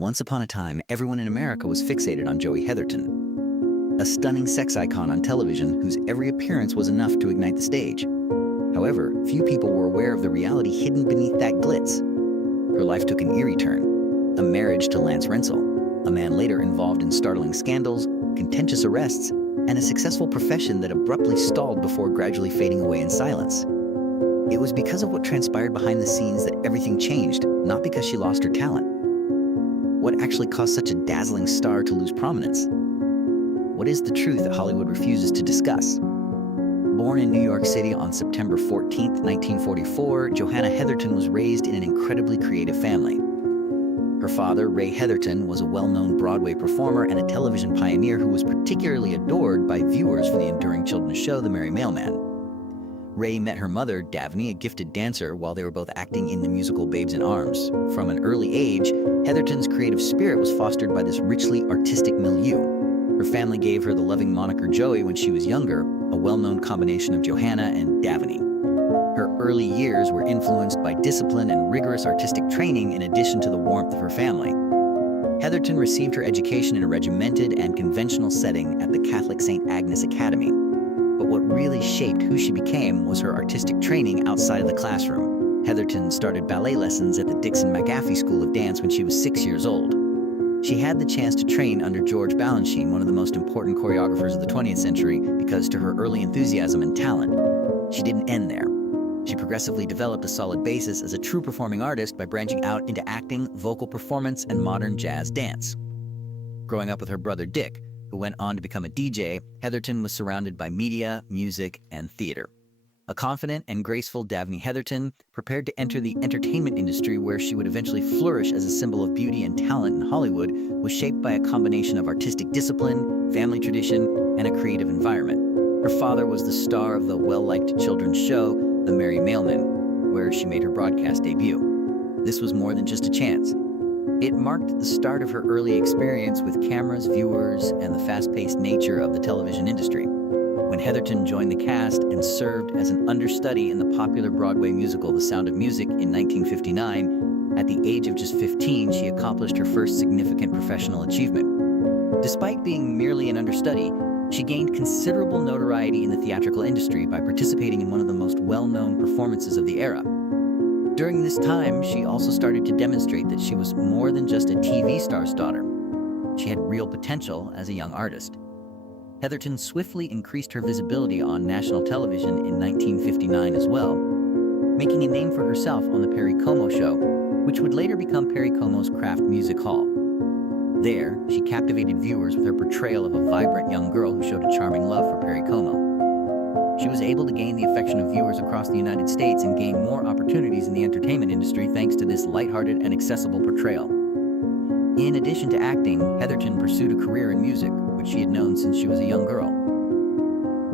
Once upon a time, everyone in America was fixated on Joey Heatherton, a stunning sex icon on television whose every appearance was enough to ignite the stage. However, few people were aware of the reality hidden beneath that glitz. Her life took an eerie turn: a marriage to Lance Rensel, a man later involved in startling scandals, contentious arrests, and a successful profession that abruptly stalled before gradually fading away in silence. It was because of what transpired behind the scenes that everything changed, not because she lost her talent. What actually caused such a dazzling star to lose prominence? What is the truth that Hollywood refuses to discuss? Born in New York City on September 14, 1944, Johanna Heatherton was raised in an incredibly creative family. Her father, Ray Heatherton, was a well-known Broadway performer and a television pioneer who was particularly adored by viewers for the enduring children's show The Merry Mailman. Ray met her mother, Davney, a gifted dancer, while they were both acting in the musical Babes in Arms. From an early age, Heatherton's creative spirit was fostered by this richly artistic milieu. Her family gave her the loving moniker Joey when she was younger, a well-known combination of Johanna and Davney. Her early years were influenced by discipline and rigorous artistic training in addition to the warmth of her family. Heatherton received her education in a regimented and conventional setting at the Catholic St. Agnes Academy. But what really shaped who she became was her artistic training outside of the classroom. Heatherton started ballet lessons at the Dixon McAfee School of Dance when she was 6 years old. She had the chance to train under George Balanchine, one of the most important choreographers of the 20th century, because to her early enthusiasm and talent. She didn't end there. She progressively developed a solid basis as a true performing artist by branching out into acting, vocal performance, and modern jazz dance. Growing up with her brother Dick, who went on to become a DJ, Heatherton was surrounded by media, music, and theater. A confident and graceful Davney Heatherton prepared to enter the entertainment industry where she would eventually flourish as a symbol of beauty and talent in Hollywood, was shaped by a combination of artistic discipline, family tradition, and a creative environment. Her father was the star of the well-liked children's show, The Merry Mailman, where she made her broadcast debut. This was more than just a chance. It marked the start of her early experience with cameras, viewers, and the fast-paced nature of the television industry. When Heatherton joined the cast and served as an understudy in the popular Broadway musical The Sound of Music in 1959, at the age of just 15, she accomplished her first significant professional achievement. Despite being merely an understudy, she gained considerable notoriety in the theatrical industry by participating in one of the most well-known performances of the era. During this time, she also started to demonstrate that she was more than just a TV star's daughter. She had real potential as a young artist. Heatherton swiftly increased her visibility on national television in 1959 as well, making a name for herself on The Perry Como Show, which would later become Perry Como's Kraft Music Hall. There, she captivated viewers with her portrayal of a vibrant young girl who showed a charming love for Perry Como. She was able to gain the affection of viewers across the United States and gain more opportunities in the entertainment industry thanks to this lighthearted and accessible portrayal. In addition to acting, Heatherton pursued a career in music, which she had known since she was a young girl.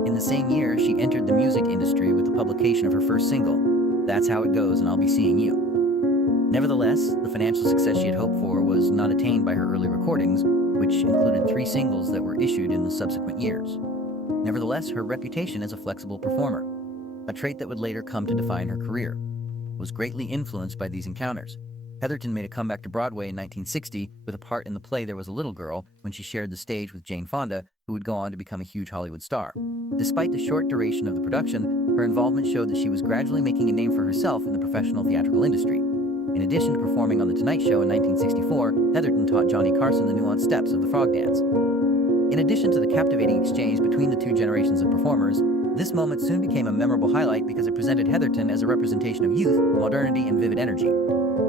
In the same year, she entered the music industry with the publication of her first single, That's How It Goes and I'll Be Seeing You. Nevertheless, the financial success she had hoped for was not attained by her early recordings, which included 3 singles that were issued in the subsequent years. Nevertheless, her reputation as a flexible performer, a trait that would later come to define her career, was greatly influenced by these encounters. Heatherton made a comeback to Broadway in 1960 with a part in the play There Was a Little Girl when she shared the stage with Jane Fonda, who would go on to become a huge Hollywood star. Despite the short duration of the production, her involvement showed that she was gradually making a name for herself in the professional theatrical industry. In addition to performing on The Tonight Show in 1964, Heatherton taught Johnny Carson the nuanced steps of the frog dance. In addition to the captivating exchange between the 2 generations of performers, this moment soon became a memorable highlight because it presented Heatherton as a representation of youth, modernity, and vivid energy.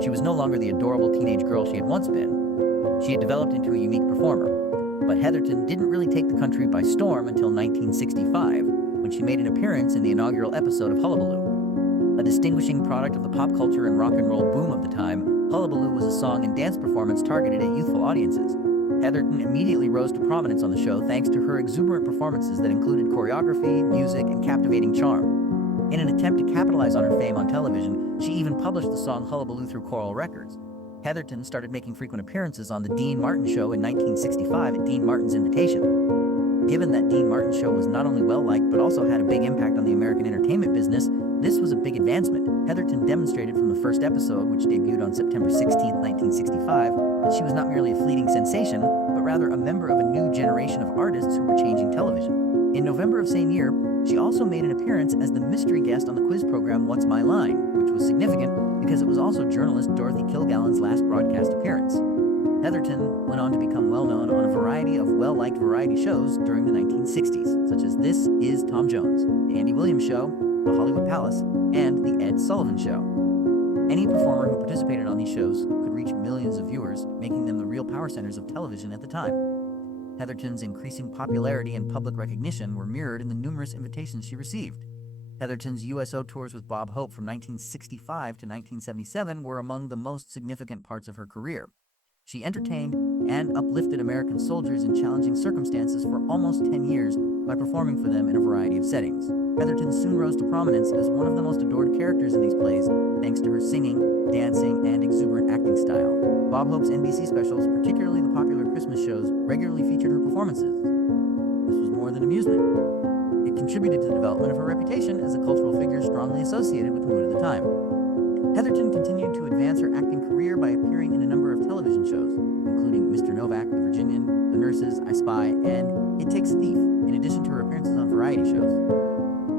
She was no longer the adorable teenage girl she had once been. She had developed into a unique performer. But Heatherton didn't really take the country by storm until 1965, when she made an appearance in the inaugural episode of Hullabaloo. A distinguishing product of the pop culture and rock and roll boom of the time, Hullabaloo was a song and dance performance targeted at youthful audiences. Heatherton immediately rose to prominence on the show thanks to her exuberant performances that included choreography, music, and captivating charm. In an attempt to capitalize on her fame on television, she even published the song Hullabaloo through Coral Records. Heatherton started making frequent appearances on The Dean Martin Show in 1965 at Dean Martin's invitation. Given that Dean Martin Show was not only well-liked but also had a big impact on the American entertainment business, This was a big advancement. Heatherton demonstrated from the first episode, which debuted on September 16, 1965, that she was not merely a fleeting sensation, but rather a member of a new generation of artists who were changing television. In November of same year, she also made an appearance as the mystery guest on the quiz program What's My Line, which was significant because it was also journalist Dorothy Kilgallen's last broadcast appearance. Heatherton went on to become well-known on a variety of well-liked variety shows during the 1960s, such as This Is Tom Jones, The Andy Williams Show, The Hollywood Palace, and The Ed Sullivan Show. Any performer who participated on these shows could reach millions of viewers, making them the real power centers of television at the time. Heatherton's increasing popularity and public recognition were mirrored in the numerous invitations she received. Heatherton's USO tours with Bob Hope from 1965 to 1977 were among the most significant parts of her career. She entertained and uplifted American soldiers in challenging circumstances for almost 10 years by performing for them in a variety of settings. Heatherton soon rose to prominence as one of the most adored characters in these plays, thanks to her singing, dancing, and exuberant acting style. Bob Hope's NBC specials, particularly the popular Christmas shows, regularly featured her performances. This was more than amusement. It contributed to the development of her reputation as a cultural figure strongly associated with the mood of the time. Heatherton continued to advance her acting career by appearing in a number of television shows, including Mr. Novak, The Virginian, The Nurses, I Spy, and It Takes a Thief, in addition to her appearances on variety shows.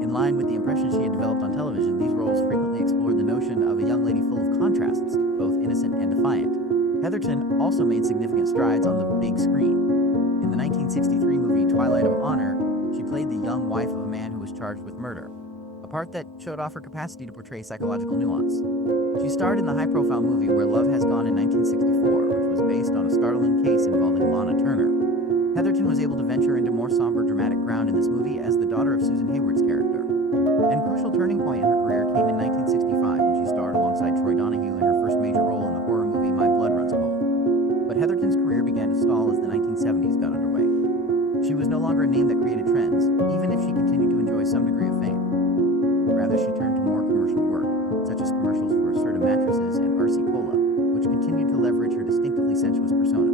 In line with the impression she had developed on television, these roles frequently explored the notion of a young lady full of contrasts, both innocent and defiant. Heatherton also made significant strides on the big screen. In the 1963 movie Twilight of Honor, she played the young wife of a man who was charged with murder, a part that showed off her capacity to portray psychological nuance. She starred in the high-profile movie Where Love Has Gone in 1964, which was based on a startling case involving Lana Turner. Heatherton was able to venture into more somber, dramatic ground in this movie as the daughter of Susan Hayward's character. An crucial turning point in her career came in 1965 when she starred alongside Troy Donahue in her first major role in the horror movie My Blood Runs Cold. But Heatherton's career began to stall as the 1970s got underway. She was no longer a name that created trends, even if she continued to enjoy some degree of fame. Rather, she turned to more commercial work, such as commercials for Serta mattresses and RC Cola, which continued to leverage her distinctively sensuous persona.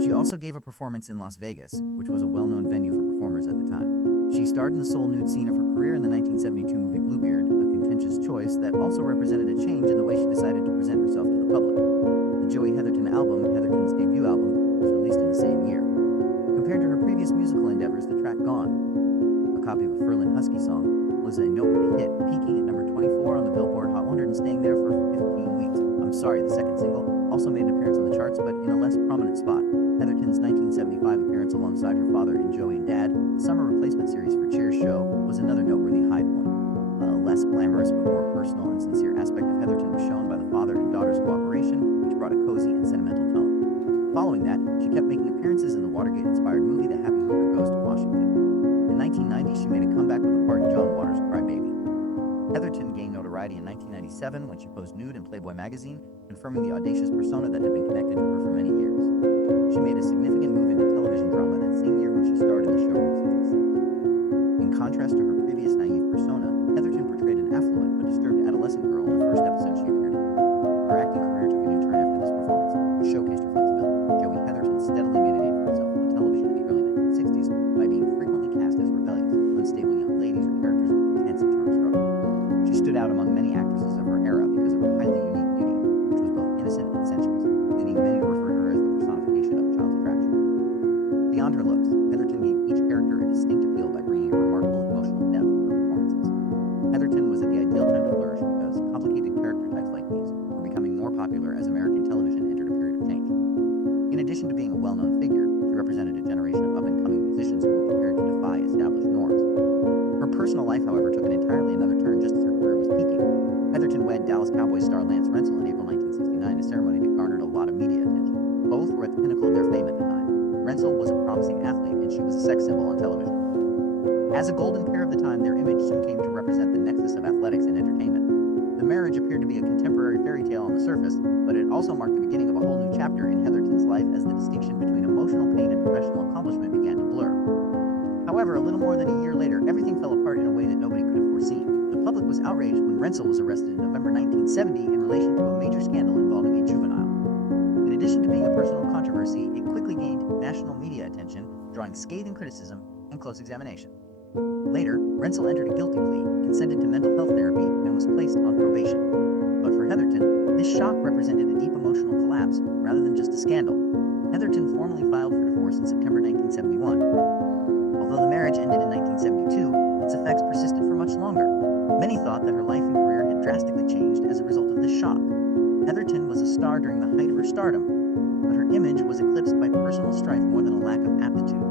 She also gave a performance in Las Vegas, which was a well-known venue for performers at the time. She starred in the sole nude scene of her career in the 1972 movie Bluebeard, a contentious choice that also represented a change in the way she decided to present herself to the public. The Joey Heatherton album, Heatherton's debut album, was released in the same year. Compared to her previous musical endeavors, the track Gone, a copy of a Ferlin Husky song, was a noteworthy hit, peaking at number 24 on the Billboard Hot 100 and staying there for 15 weeks. I'm Sorry, the second single, also made an appearance on the charts, but in a less prominent spot. Heatherton's 1975 appearance alongside her father in Joey and Dad, the summer replacement series for Cheers show, was another noteworthy high point. A less glamorous but more personal and sincere aspect of Heatherton was shown by the father and daughter's cooperation, which brought a cozy and sentimental tone. Following that, she kept making appearances in the Watergate-inspired movie The Happy Hooker Goes to Washington. In 1990, she made a comeback with a part in John Waters' Cry Baby. Heatherton gained notoriety in 1997 when she posed nude in Playboy magazine, confirming the audacious persona that had been connected to her for many years. She made a significant move into television drama that same year when she starred in the show Route 66. In contrast to her previous naive persona, Heatherton portrayed an affluent but disturbed adolescent girl in the first episode she appeared in. Her acting career took a new turn after this performance, which showcased her flexibility. Joey Heatherton steadily made a name for herself on television in the early 1960s by being frequently cast as rebellious, unstable young ladies or characters with intense internal struggle. She stood out among many actresses of her era because of her highly unique beauty, which was both innocent and sensuous, leading many to refer to her as the personification of a child's attraction. Beyond her looks, Heatherton gave each character a distinct appeal by bringing a remarkable emotional depth to her performances. Heatherton was at the ideal time to flourish because complicated character types like these were becoming more popular as American television entered a period of change. In addition to being a well-known figure, she represented a generation of up-and-coming musicians who were prepared to defy established norms. Her personal life, however, took an entirely another turn just as her career was peaking. Heatherton wed Dallas Cowboys star Lance Rensel in April 1969, a ceremony that garnered a lot of media attention. Both were at the pinnacle of their fame at the time. Rensel was a promising athlete, and she was a sex symbol on television. As a golden pair of the time, their image soon came to represent the nexus of athletics and entertainment. The marriage appeared to be a contemporary fairy tale on the surface, but it also marked the beginning of a whole new chapter in Heatherton's life as the distinction between emotional pain and professional accomplishment began to blur. However, a little more than a year later, everything fell apart in a way that nobody could have foreseen. The public was outraged when Rensel was arrested in November 1970 in relation to a major scandal involving a juvenile. In addition to being a personal controversy, it quickly gained national media attention, drawing scathing criticism and close examination. Later, Rensel entered a guilty plea, consented to mental health therapy, and was placed on probation. But for Heatherton, this shock represented a deep emotional collapse rather than just a scandal. Heatherton formally filed for divorce in September 1971. Although the marriage ended in 1972, its effects persisted for much longer. Many thought that her life and career had drastically changed as a result of this shock. Heatherton was a star during the height of her stardom, but her image was eclipsed by personal strife more than a lack of aptitude.